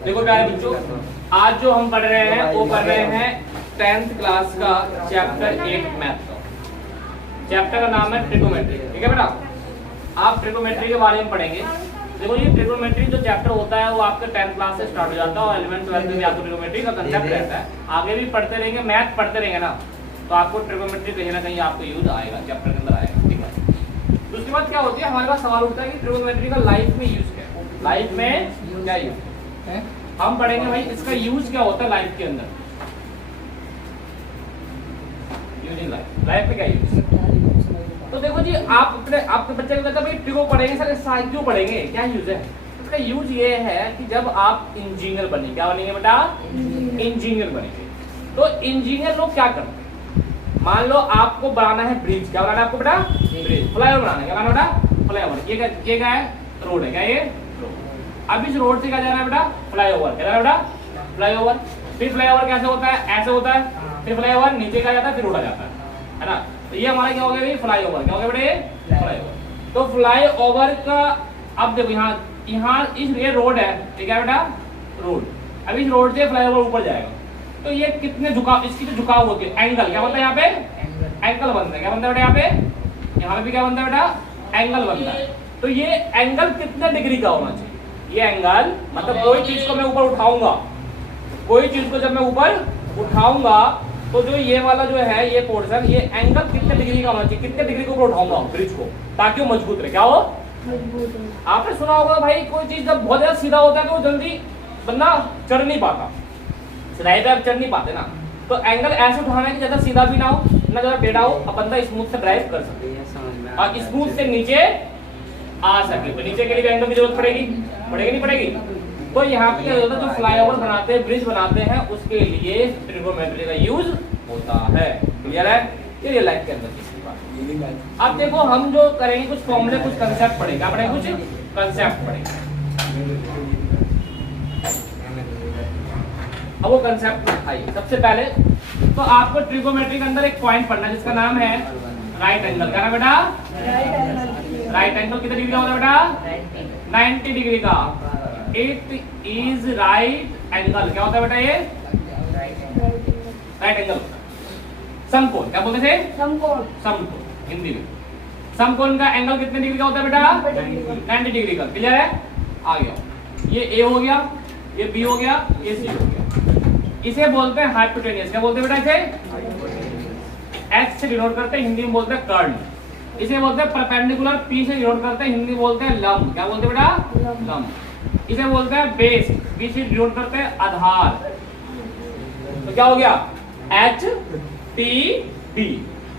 देखो प्यारे बच्चों, आज जो हम पढ़ रहे हैं वो पढ़ रहे हैं 10th क्लास का चैप्टर 8 मैथ का। चैप्टर का नाम है ट्रिगोमेट्री। ठीक है बेटा, आप ट्रिगोमेट्री के बारे में पढ़ेंगे। देखो ये ट्रिगोमेट्री जो चैप्टर होता है वो आपके 10th क्लास से स्टार्ट हो जाता है और 11th 12th में भी आपको ट्रिगोमेट्री का कंसेप्ट रहता है। आगे भी पढ़ते रहेंगे, मैथ पढ़ते रहेंगे ना, तो आपको ट्रिगोमेट्री कहीं ना कहीं आपको यूज आएगा, चैप्टर के अंदर आएगा। ठीक है, उसके बाद क्या होती है, हमारे पास सवाल उठता है कि ट्रिगोमेट्री का लाइफ में यूज क्या है, लाइफ में क्या यूज है। हम पढ़ेंगे भाई इसका यूज क्या होता है लाइफ के अंदर, यूज इन लाइफ में क्या यूज। तो देखो जी, आप अपने आपके बच्चे को कहते हैं भाई ट्रिगो पढ़ेंगे सर, साइंस क्यों पढ़ेंगे, क्या यूज है। इसका यूज ये है कि जब आप इंजीनियर बनेंगे, क्या बनेंगे बेटा, इंजीनियर बनेंगे, तो इंजीनियर लोग क्या करते हैं, मान लो आपको बनाना है ब्रिज, क्या बनाना है आपको बेटा, ब्रिज, फ्लाईओवर बनाना है, क्या बनाना बेटा, फ्लाईओवर। ये क्या है, रोड है, क्या ये रोड। अब इस रोड से क्या जाना है बेटा, फ्लाईओवर, क्या जाना है बेटा, फ्लाईओवर। फिर फ्लाईओवर कैसे होता है, ऐसे होता है, फिर फ्लाईओवर नीचे का जाता है, फिर रोड आ जाता है ना। तो ये हमारा क्या हो गया भाई, फ्लाईओवर, क्या हो गया बेटे, फ्लाईओवर। तो फ्लाईओवर का अब देखो यहाँ इस ये रोड है, ठीक है बेटा, रोड। अब इस रोड से फ्लाईओवर ऊपर जाएगा, तो ये कितने झुकाव, इसकी जो झुकाव होती है, एंगल क्या बनता है यहाँ पे, एंगल बनता है, क्या बनता है बेटा यहाँ पे भी क्या बनता है बेटा, एंगल बनता है। तो ये एंगल कितने डिग्री का होना चाहिए, ये एंगल मतलब कोई चीज को मैं ऊपर उठाऊंगा, कोई चीज को जब मैं ऊपर उठाऊंगा तो जो ये वाला जो है ये पोर्शन, ये एंगल कितने डिग्री का होना चाहिए, कितने डिग्री के ऊपर उठाऊंगा ब्रिज को, ताकि वो मजबूत रहे। क्या हो, आपने सुना होगा भाई, कोई चीज जब बहुत ज्यादा सीधा होता है तो वो जल्दी बंदा चढ़ नहीं पाता, सीधाई पे आप चढ़ नहीं पाते ना। तो एंगल ऐसे उठाना है कि ज्यादा सीधा भी ना हो ना ज्यादा टेढ़ा हो, अब बंदा स्मूथ से ड्राइव कर सके और स्मूथ से नीचे आ सके। तो नीचे के लिए भी एंगल की जरूरत पड़ेगी, पड़ेगी नहीं पड़ेगी। तो यहाँ पे क्या होता है, जो फ्लाईओवर बनाते हैं, ब्रिज बनाते हैं, उसके लिए ट्रिगोमेट्री का यूज होता है। क्लियर है, ये रियल लाइफ के अंदर किसी बात। अब देखो हम जो करेंगे कुछ फॉर्मूले, कुछ कंसेप्ट पढ़ेंगे, क्या पढ़ेंगे, कुछ कंसेप्ट पढ़ेंगे। अब वो कंसेप्ट आइए, सबसे पहले तो आपको ट्रिगोमेट्री के अंदर एक पॉइंट पढ़ना है जिसका नाम है राइट एंगल। क्या है बेटा, राइट एंगल कितने डिग्री का होता है बेटा, 90 डिग्री का। इट इज राइट एंगल, क्या होता है बेटा, ये राइट एंगल। समकोण, क्या बोलते थे, समकोण, समकोण हिंदी में। समकोण का एंगल कितने डिग्री का होता है बेटा, 90 डिग्री का। क्लियर है, आ गया, ये ए हो गया, ये बी हो गया, ये सी हो गया। इसे बोलते हैं हाइपोटेन्यूस, क्या बोलते हैं बेटा, इसे एच से डिनोट करते हैं, हिंदी में बोलते हैं कर्ल। इसे बोलते हैं परपेंडिकुलर, पी से डिनोट करते हैं, हिंदी में बोलते हैं लंब, क्या बोलते हैं बेटा, लंब। इसे बोलते हैं बेस, बी से डिनोट करते हैं आधार। तो क्या हो गया, एच टी डी।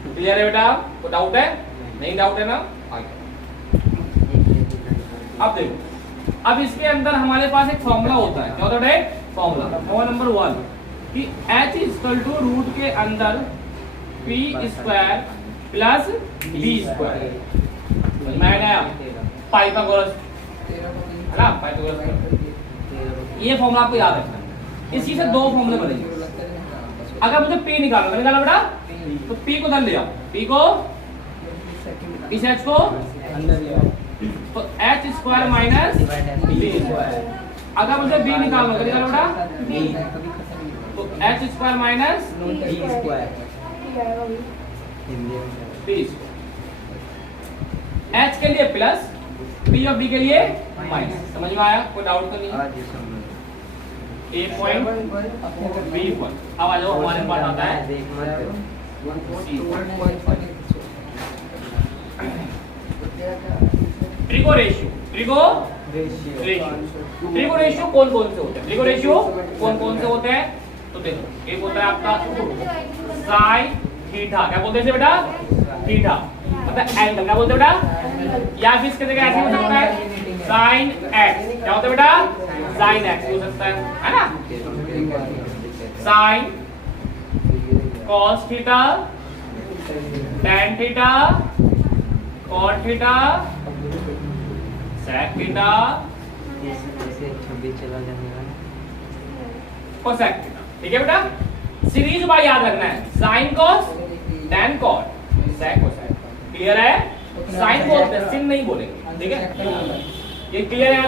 क्लियर है बेटा, कोई डाउट है, नहीं डाउट है ना, आगे। अब देखो, अब इसके अंदर हमारे पास एक फॉर्मूला होता है, क्या होता है फॉर्मूला, फॉर्मूला नंबर 1 कि h इक्वल टू रूट के अंदर p square plus b square. समझ में आया, पाइथागोरस है ना, पाइथागोरस। ये फॉर्मूला आपको याद रखना है। इसी से दो फॉर्मूले बनेंगे। अगर मुझे p निकालना, निकाला बेटा, तो p को धर लिया, p को, इस h को अंदर लिया, तो h square minus b square. अगर मुझे b निकालना, क्या निकालो बेटा, b, तो h square minus b square, b square. h के लिए प्लस, p और b के लिए माइनस। समझ में आया, कोई डाउट तो नहीं। A point B point. अब आ जाओ, हमारे पास आता है ट्रिगो रेशियो। ट्रिगो रेशियो कौन कौन से होते हैं, ट्रिगो रेशियो कौन कौन से होते हैं, तो देखो एक होता है आपका साइन थीटा, क्या बोलते हैं बेटा, थीटा मतलब एंगल, क्या बोलते हैं बेटा, या फिर इसके जगह ऐसे हो सकता है साइन एक्स, क्या होता है बेटा, साइन एक्स हो सकता है ना, sine cos theta, tan theta, cot theta, sec theta, cosec theta. ठीक है बेटा, सीरीज बाय याद रखना है, sine cos, tan cot, sec cosec. Clear है, साइन बोलते हैं, सिन नहीं बोलेंगे। ठीक है, ये क्लियर है,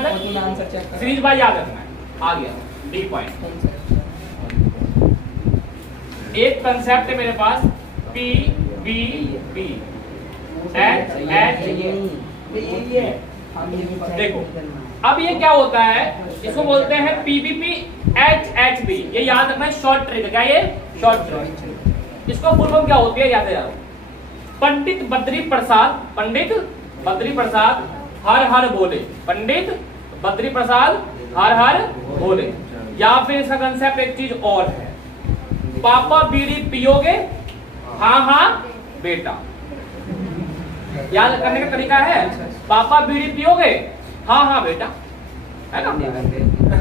सीरीज बाय याद रखना है। आ गया डी पॉइंट। एक कंसेप्ट है मेरे पास P B B H H. देखो अब ये क्या होता है, इसको बोलते हैं पीबीपी एच एच बी। ये याद रखना है, शॉर्ट ट्रिक। क्या ये शॉर्ट ट्रिक? इसको फुल फॉर्म क्या होती है याद है? पंडित बद्री प्रसाद, पंडित बद्री प्रसाद हर हर बोले, पंडित बद्री प्रसाद हर हर बोले। या फिर इसका कंसेप्ट एक चीज और है, पापा बीड़ी पियोगे? हाँ हाँ बेटा। याद करने का तरीका है, पापा बीड़ी पियोगे? हाँ हाँ बेटा, है ना?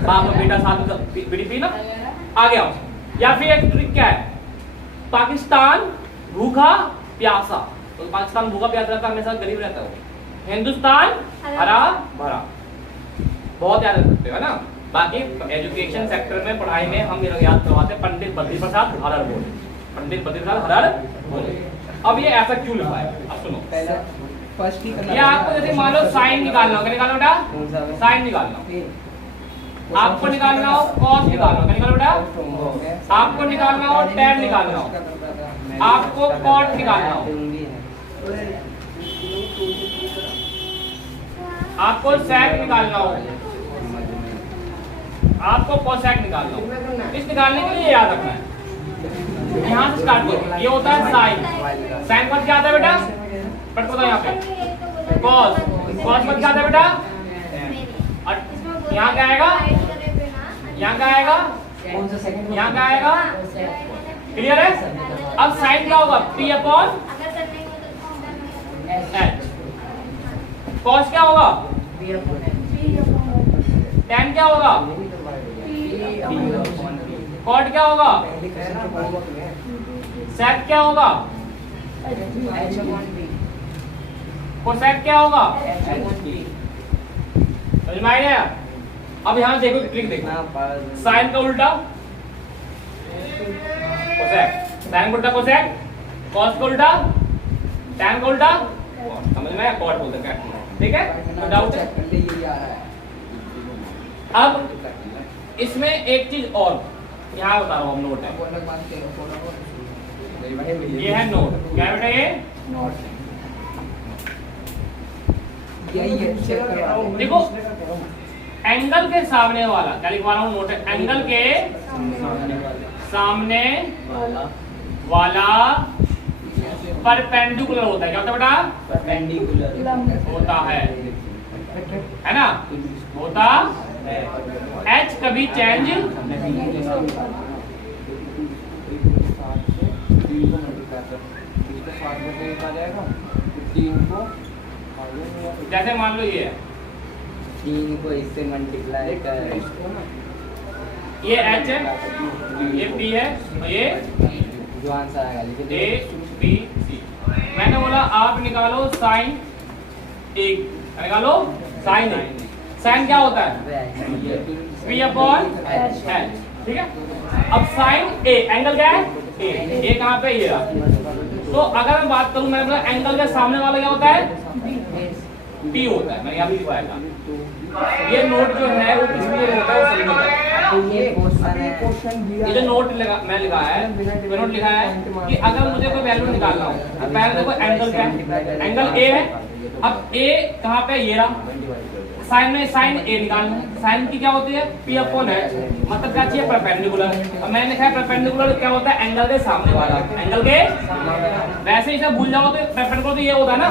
पापा बेटा साथ में बीड़ी पीना। आ गया। या फिर एक ट्रिक क्या है, पाकिस्तान भूखा प्यासा, तो पाकिस्तान भूखा प्यासा रहता, हमेशा गरीब रहता है। हिंदुस्तान हरा भरा, बहुत याद रख सकते हो, है ना? बाकी एजुकेशन सेक्टर में, पढ़ाई में हम याद करवाते हैं पंडित बद्री प्रसाद हर हर बोले, पंडित बद्री प्रसाद हर हर बोले। अब ये ऐसा क्यों लिखा है? अब सुनो, ये आपको जैसे मान लो साइन निकालना हो, क्या निकालना बेटा? साइन निकालना हो। आपको निकालना हो कॉस निकालना हो, क्या निकालो बेटा? आपको निकालना हो टैन निकालना हो, आपको कॉट निकालना हो, आपको सेक निकालना हो, आपको कोसेक निकालना हो। इस निकालने के लिए याद रखना है, यहाँ से स्टार्ट करो। ये होता है साइन। साइन पर क्या आता है बेटा? पढ़ बताओ यहाँ पे। कॉस, कॉस पर क्या आता है बेटा? और यहाँ क्या आएगा? यहाँ क्या आएगा? यहाँ क्या आएगा? क्लियर है? अब साइन क्या होगा? P upon H. कॉस क्या होगा? टैन क्या होगा? कॉट क्या होगा? सेक क्या होगा? कोसेक क्या होगा? समझ में आया? अब यहाँ देखो, ट्रिक देखो, साइन का उल्टा कोसेक, साइन का उल्टा कोसेक, कॉस का उल्टा टैन का उल्टा, समझ में आया? कॉट बोलते हैं, ठीक है? तो डाउट है? अब इसमें एक चीज और यहाँ बता रहा हूँ, नोट है, ये है नोट। क्या बेटा? ये नोट। देखो एंगल के सामने वाला, क्या लिखवा रहा हूँ? नोट है, एंगल के सामने वाला परपेंडिकुलर होता है। क्या होता है बेटा? परपेंडिकुलर होता है ना? होता एच कभी चेंज जैसे मान लो ये 3 को इससे मल्टीप्लाई कर, ये एच है, ये पी है, और ये जो आंसर आएगा लेकिन ए बी सी। मैंने बोला आप निकालो साइन एक, निकालो साइन ए। साइन क्या होता है? पी अपॉन एच, ठीक है? अब साइन ए, एंगल क्या है? ए कहाँ पे? ये तो अगर मैं बात करूं, मैंने बोला एंगल के सामने वाला क्या होता है? पी होता है। मैंने यहाँ भी लिखवाया था। ये नोट जो है वो किस लिए होता है? ये जो नोट मैं लिखा है, वो नोट लिखा है कि अगर मुझे कोई वैल्यू निकालना हो, पहले देखो एंगल क्या है? एंगल ए है। अब ए कहाँ पे? ये रहा। साइन में साइन ए निकालना है। साइन की क्या होती है? पी अपॉन एच, मतलब क्या चाहिए? परपेंडिकुलर। अब मैंने लिखा है परपेंडिकुलर क्या होता है? एंगल के सामने वाला, एंगल के वैसे ही सब भूल जाओ तो परपेंडिकुलर तो ये होता है ना,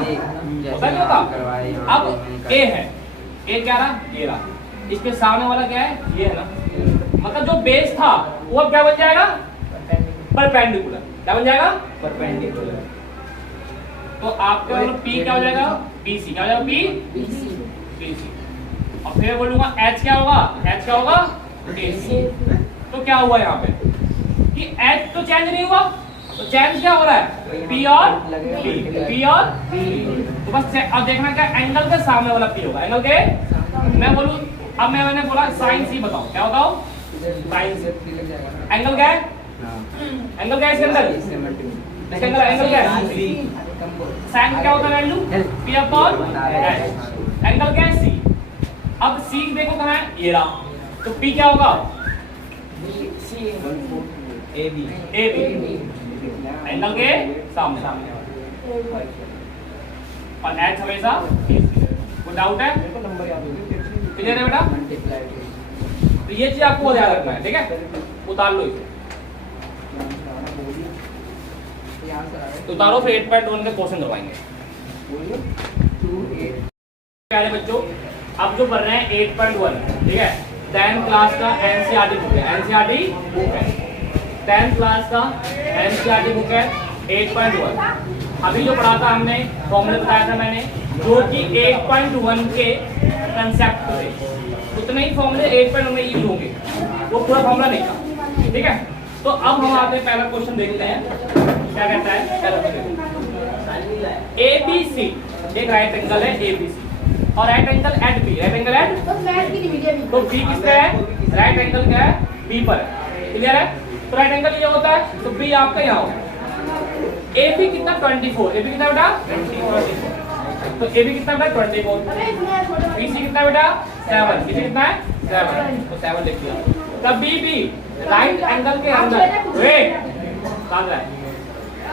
होता है होता। अब ए है, ए क्या रहा? ये रहा। इसके सामने वाला क्या है? ये है ना, मतलब जो बेस था वो अब क्या बन जाएगा? परपेंडिकुलर। क्या बन जाएगा? परपेंडिकुलर। तो आपका मतलब पी क्या हो जाएगा? बीसी। क्या हो जाएगा? P BC. और फिर बोलूंगा एच क्या होगा? एच क्या होगा? AC। तो क्या हुआ यहाँ पे कि एच तो चेंज नहीं हुआ, तो चेंज क्या हो रहा है? पी और बी, पी और बी। तो बस अब देखना क्या एंगल के सामने वाला पी होगा, एंगल के। मैं बोलूं, अब मैंने बोला साइन सी, बताओ क्या बताओ? साइन सी। एंगल क्या है? एंगल क्या है इसके अंदर? इसके अंदर एंगल क्या है? साइन क्या होता है? Value P upon H. Angle क्या है? सी। अब सी देखो कहाँ है? ये रहा। तो पी क्या होगा? A B A B angle के सामने और एच हमेशा कोई डाउट है? क्लियर है बेटा? तो ये चीज आपको याद रखना है, ठीक है? उतार लो इसे, उतारो फिर 8.1 के क्वेश्चन करवाएंगे। प्यारे बच्चों, अब जो पढ़ रहे हैं 8.1, ठीक है? 10th क्लास का एनसीईआरटी बुक है, एनसीईआरटी बुक है 10th क्लास का एनसीईआरटी बुक है 8.1। अभी जो पढ़ा था हमने, फॉर्मूले बताया था मैंने, जो कि 8.1 के कंसेप्ट थे, उतने ही फॉर्मूले 8.1 में यूज होंगे, वो पूरा फॉर्मूला नहीं था, ठीक है? तो अब हम आते हैं पहला क्वेश्चन देखते हैं, क्या कहता है? ABC एक राइट एंगल है ABC और right angle at B, right angle at तो B किसका है? राइट एंगल क्या है? B पर है, क्लियर है? तो राइट एंगल ये होता है, तो B आपका यहाँ होगा। AB कितना? 24, AB कितना बेटा? 24, तो AB कितना बेटा? 24, BC कितना बेटा? 7, BC कितना है? 7, तो 7 लिख दिया। तब BB राइट एंगल के अंदर, वेट कहाँ है?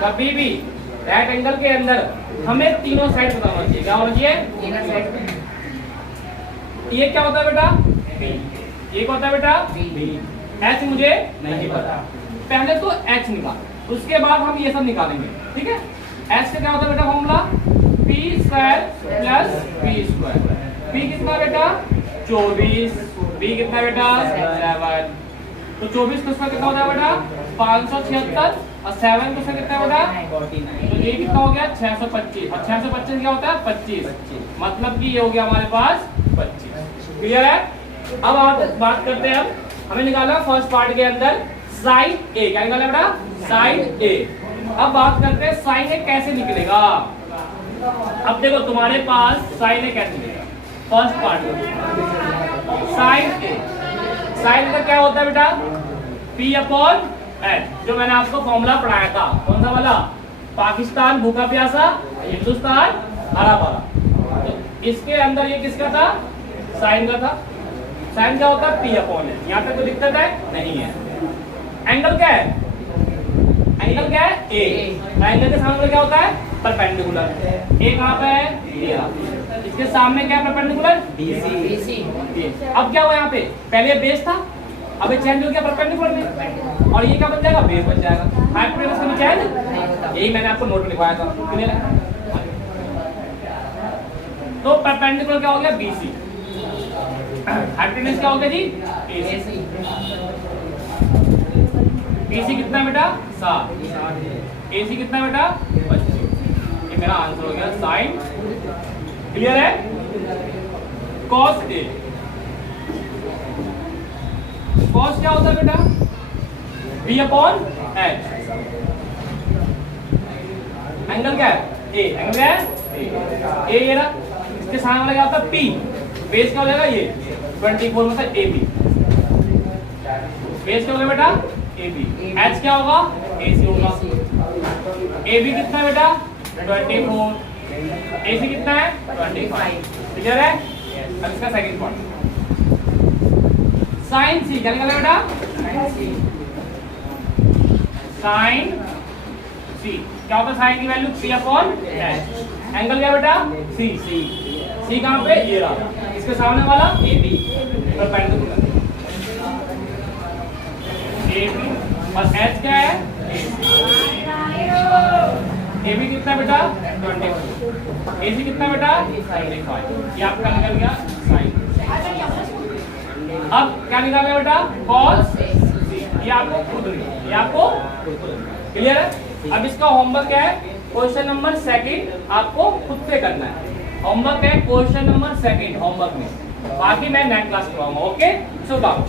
कभी भी राइट एंगल के अंदर हमें तीनों साइड पता होना चाहिए। क्या होना चाहिए? ये क्या होता है बेटा? B। ये क्या होता है बेटा? B। H मुझे नहीं पता, पहले तो H निकाल, उसके बाद हम ये सब निकालेंगे, ठीक है? H का क्या होता है बेटा formula? P square plus P square. P कितना बेटा? 24, B कितना बेटा? 7, तो 24 का स्क्वायर कितना होता है बेटा? 576 और 7 का स्क्वायर कितना बेटा? 49, तो ये कितना हो गया? 625 और 625 क्या होता है? 25, मतलब कि ये हो गया हमारे पास 25। क्लियर है? अब आप बात करते हैं, हमें निकालना फर्स्ट पार्ट के अंदर साइड ए। क्या निकालना बेटा? साइड ए। अब बात करते हैं साइन ए कैसे निकलेगा। अब देखो तुम्हारे पास साइन ए कैसे निकलेगा, फर्स्ट पार्ट साइन ए। साइन का क्या होता है बेटा? P अपॉन एच, जो मैंने आपको फॉर्मूला पढ़ाया था, कौन सा वाला? पाकिस्तान भूखा प्यासा, हिंदुस्तान हरा भरा। तो इसके अंदर ये किसका था? साइन का था। साइन क्या होता है? P upon H. यहाँ पे कोई दिक्कत है? नहीं है। एंगल क्या है? एंगल क्या है? A। एंगल के सामने क्या होता है? परपेंडिकुलर। A कहाँ पे है? ये। इसके सामने क्या है परपेंडिकुलर? BC। अब क्या हुआ यहाँ पे? पहले बेस था, अब ये चेंज हो गया परपेंडिकुलर में, और ये क्या बन जाएगा? बेस बन जाएगा। हाइपोटेनस का चेंज, यही मैंने आपको नोट में लिखवाया था, क्लियर है? तो परपेंडिकुलर क्या हो गया? BC। हाइपोटेनस क्या हो गया जी? AC। BC कितना बेटा? 7। AC कितना बेटा? 25। ये मेरा आंसर हो गया साइन। क्लियर है? cos A। cos क्या होता है बेटा? B upon H। एंगल क्या है? A। एंगल क्या है? A ये रहा। इसके सामने वाला क्या होता है? P। बेस क्या हो जाएगा? ये 24 मतलब AB। बेस क्या होगा बेटा? AB। H क्या होगा? AC होगा। AB कितना बेटा? 24। AC कितना है? 25। क्लियर है? अब इसका सेकंड पार्ट साइन C। क्या निकाला बेटा? साइन C क्या होता है? साइन की value P upon H। Angle क्या बेटा? C। C कहाँ पे? ये रहा। इसके सामने वाला AB, परपेंडिकुलर AB, और H क्या है? AB कितना बेटा? 24। AC कितना बेटा? 25। ये आपका निकल गया साइन। अब क्या निकालना बेटा? cos C। ये आपको खुद, ये आपको क्लियर है? अब इसका होमवर्क क्या है? क्वेश्चन नंबर 2 आपको खुद से करना है। होमवर्क है क्वेश्चन नंबर 2 होमवर्क में, बाकी मैं नेक्स्ट क्लास करवाऊंगा। ओके, सो डाउट।